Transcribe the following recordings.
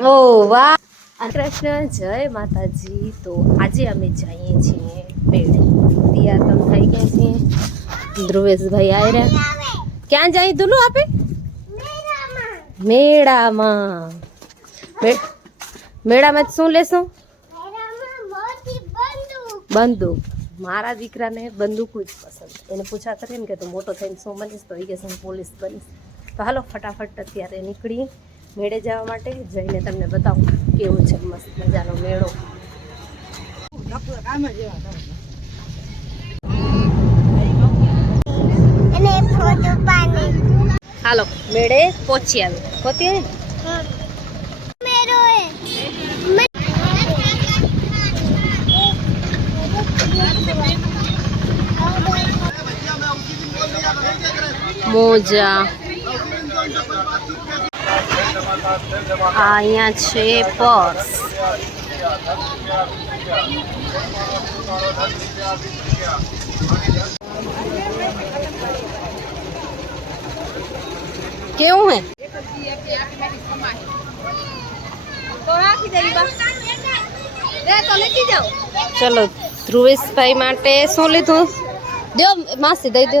ઓ, વાહ. કૃષ્ણ, જય માતાજી. તો આજે અમે જઈએ છીએ પેડ તૈયાર તમ થઈ ગયા છીએ ધ્રુવેશભાઈ આવી રહ્યા ક્યાં જાય દુલુ આપે? મેળામાં. મેળામાં જ શું લેશું? બંદૂક. મારા દીકરાને બંદૂક જ પસંદ. એને પૂછા કરીએ ને કે તું મોટો થઈને શું બનીશ, તો એ કે પોલીસ બનીશ. તો હાલો, ફટાફટ અત્યારે નીકળી મેળે જવા માટે જઈને તમને બતાવું કેવું છે મસ્ત મજાનો મેળો. હાલો મેળે પહોંચી આવી પહોંચી મોજા. અહીંયા છે પર્સ કેવું હે ચલો ધ્રુવેશભાઈ માટે શું લીધું દો માસી દઈ દો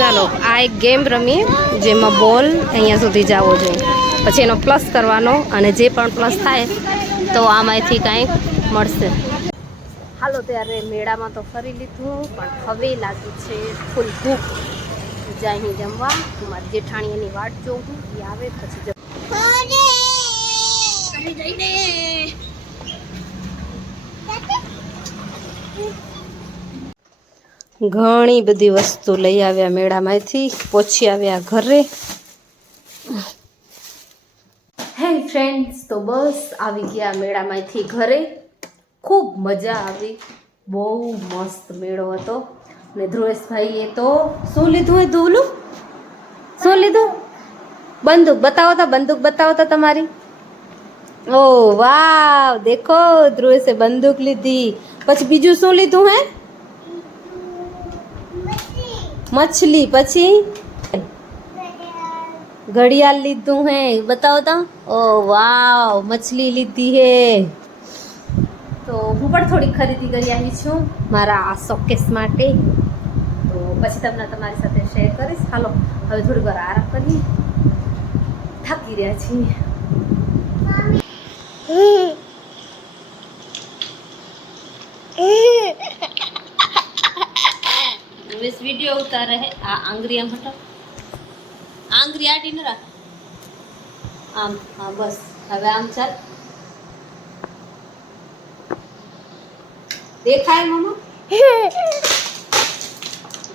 ચાલો, આ એક ગેમ રમીએ, જેમાં બોલ અહીંયા સુધી જવો જોઈએ. પછી એનો પ્લસ કરવાનો અને જે પણ પ્લસ થાય, તો આમાંથી કાંઈક મળશે. હાલો, ત્યારે મેળામાં તો ફરી લીધું, પણ હવે લાગી છે ફૂલ ભૂખ. જાય અહીં જમવા. મારી જેઠાણી એની વાટ જોઉં એ આવે, પછી જમ ઘણી બધી વસ્તુ લઈ આવ્યા મેળામાંથી પહોંચી આવ્યા ઘરે. હે ફ્રેન્ડ્સ તો બસ આવી ગયા મેળામાંથી ઘરે. ખૂબ મજા આવી. બહુ મસ્ત મેળો હતો. ને ધ્રુવેશભાઈએ તો શું લીધું હોય ધૂલું? શું લીધું? બંદૂક. બતાવો તો, બંદૂક બતાવો તો તમારી. ઓ, વાવ, દેખો ધ્રુવેશે બંદૂક લીધી. પછી બીજું શું લીધું હે? મછલી પછી? ઘડિયાળ લીધું હે. બતાવો તો. ઓ, વાવ મછલી લીધી હે. તો હું પણ થોડી ખરીદી કરી આવી છું મારા આ શોકેસ માટે. તો પછી તમને તમારી સાથે શેર કરીશ. હાલો, હવે થોડી વાર આરામ કરીએ. થાકી રહ્યા છીએ. બસ વીડિયો ઉતારે હે આ આંગળી આમ હટો આંગળી આડી ન રાખ આમ હા બસ હવે આમ ચાલ દેખાય મમ્મા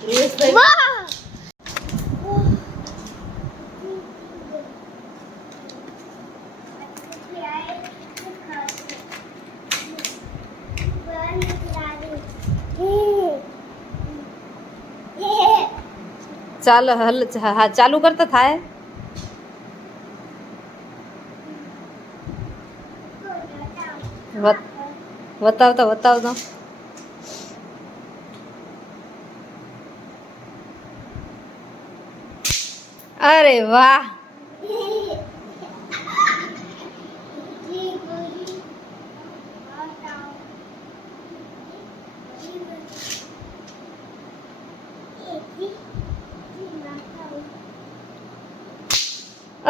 ધ્રુવેશભાઈ ચાલો હલ હા ચાલુ કરતા થાય વત- વતાવતો વતાવતો અરે વાહ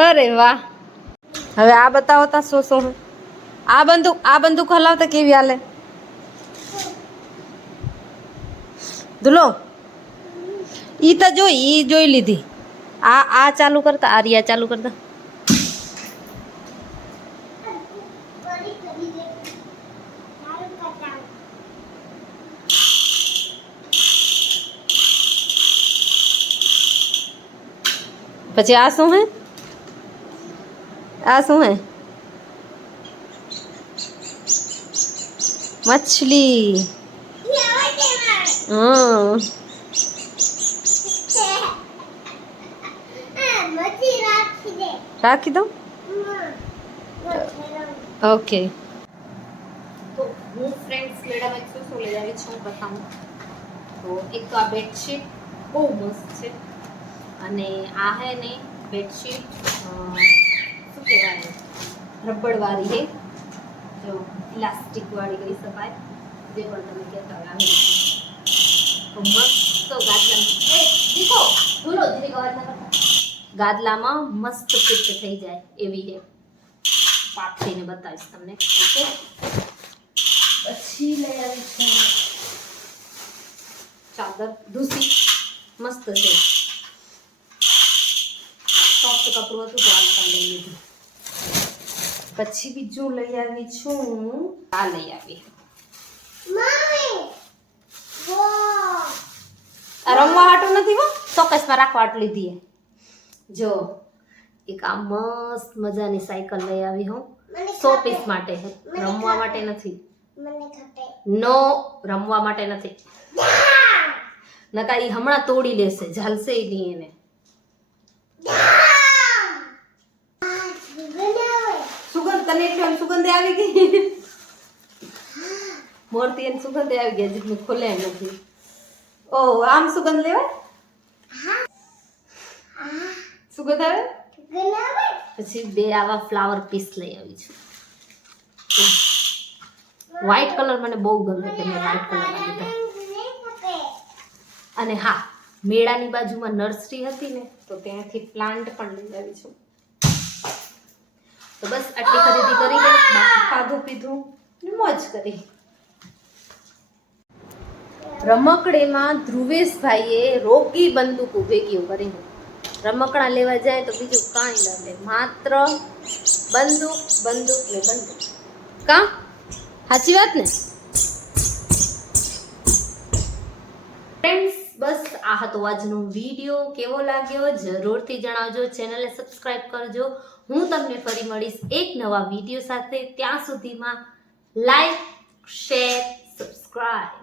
અરે વાહ. હવે આ બતાવો તા શું શું આ બંદૂક આ બંદૂક હલાવતા કેવી હાલે? દુલો ઈ તો જોઈ ઈ જોઈ લીધી. આ આ ચાલુ કરતા, આ રિયા ચાલુ કરતા. પછી આ શું હે? આ શું હે? મછલી. રાખી દઉં? ઓકે. તો હું ફ્રેન્ડ્સ મેડમ શું શું લઈ આવી છું બતાવું? તો એક તો આ બેડશીટ બહુ મસ્ત છે. અને આ હે ને બેડશીટ કહેવાય. રબડવાળી હે. જો ઇલાસ્ટિક વાળી કહી શકાય. જે પણ તમે કહેતા હોય આવી તો મસ્ત ગાદલા દીકો ભૂલો ધીરે અવાજ ના ગાદલામાં મસ્ત ફિટ થઈ જાય એવી હે. પાથરીને બતાવીશ તમને. ઓકે? પછી લઈ આવી છે ચાદર, ધૂસી. મસ્ત છે. સોફ્ટ કપડું હતું તો આ લઈ લીધું. પછી બીજું લઈ આવી છું. આ લઈ આવી. આ રમવા હાટું નથી હો ચોક્કસમાં રાખવા હાટ લીધી જો એક આ મસ્ત મજાની સાયકલ લઈ આવી હું. સો પીસ માટે છે રમવા માટે નથી. નો રમવા માટે નથી. નકા એ હમણાં તોડી લેશે ઝાલશે નહીં એને સુગંધ તને એટલું આમ સુગંધે આવી ગઈ? મોરતી એને સુગંધે આવી ગયા મેં ખોલે નથી. ઓ, આમ સુગંધ લેવાય? સુગંધ આવે? પછી બે આવા ફ્લાવર પીસ લઈ આવી છું. વ્હાઈટ કલર મને બહુ ગમે છે મેં વ્હાઈટ કલર લીધા. અને હા, મેળાની બાજુમાં નર્સરી હતી ને, તો ત્યાંથી પ્લાન્ટ પણ લઈ આવી છું. તો બસ આટલી ખરીદી કરી બાકી ખાધું પીધું મોજ કરી. રમકડેમાં ધ્રુવેશભાઈએ રોગી બંદૂક ભેગી કરીને. રમકડા લેવા જાય તો બીજું કાંઈ ન લે માત્ર બંદૂક બંદૂક ને બંદૂક. કા? સાચી વાત ને? ફ્રેન્ડ્સ બસ આ હતો આજનો વીડિયો. કેવો લાગ્યો જરૂરથી જણાવજો. ચેનલને સબસ્ક્રાઇબ કરજો. હું તમને ફરી મળીશ એક નવા વીડિયો સાથે. ત્યાં સુધીમાં લાઈક, શેર, સબસ્ક્રાઇબ.